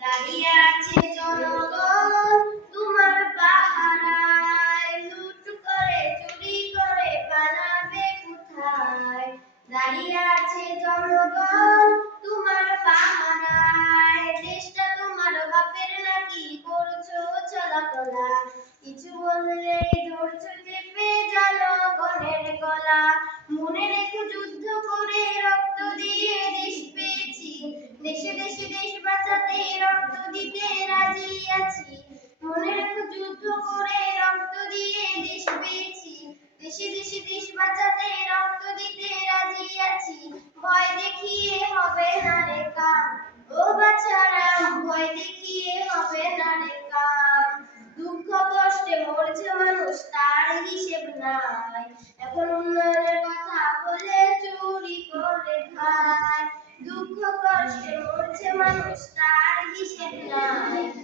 দাঁড়িয়ে তোমার পাহারায়। দেশটা তোমার বাপের নাকি করছ চলাফলা কিছু বললেই ধরছো চেপে করে রক্ত দিয়ে দেশ পেয়েছি। দেশে দেশে দেশ বাঁচাতে রক্ত দিতে রাজি আছি। ভয় দেখিয়ে হবে না রে কাম। ও বাচ্চারা ভয় দেখিয়ে হবে না রে কাম। দুঃখ, কষ্টে মরছে মানুষ, তার হিসেব নাই। এখন উন্নয়নের কথা বলে চুরি করে খায়। দুঃখ, কষ্টে মরছে মানুষ, তার হিসেব নাই।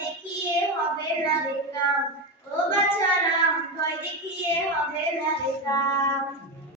দেখিয়ে হবে না রে কাম ও বাছারা ভয় দেখিয়ে হবে না রে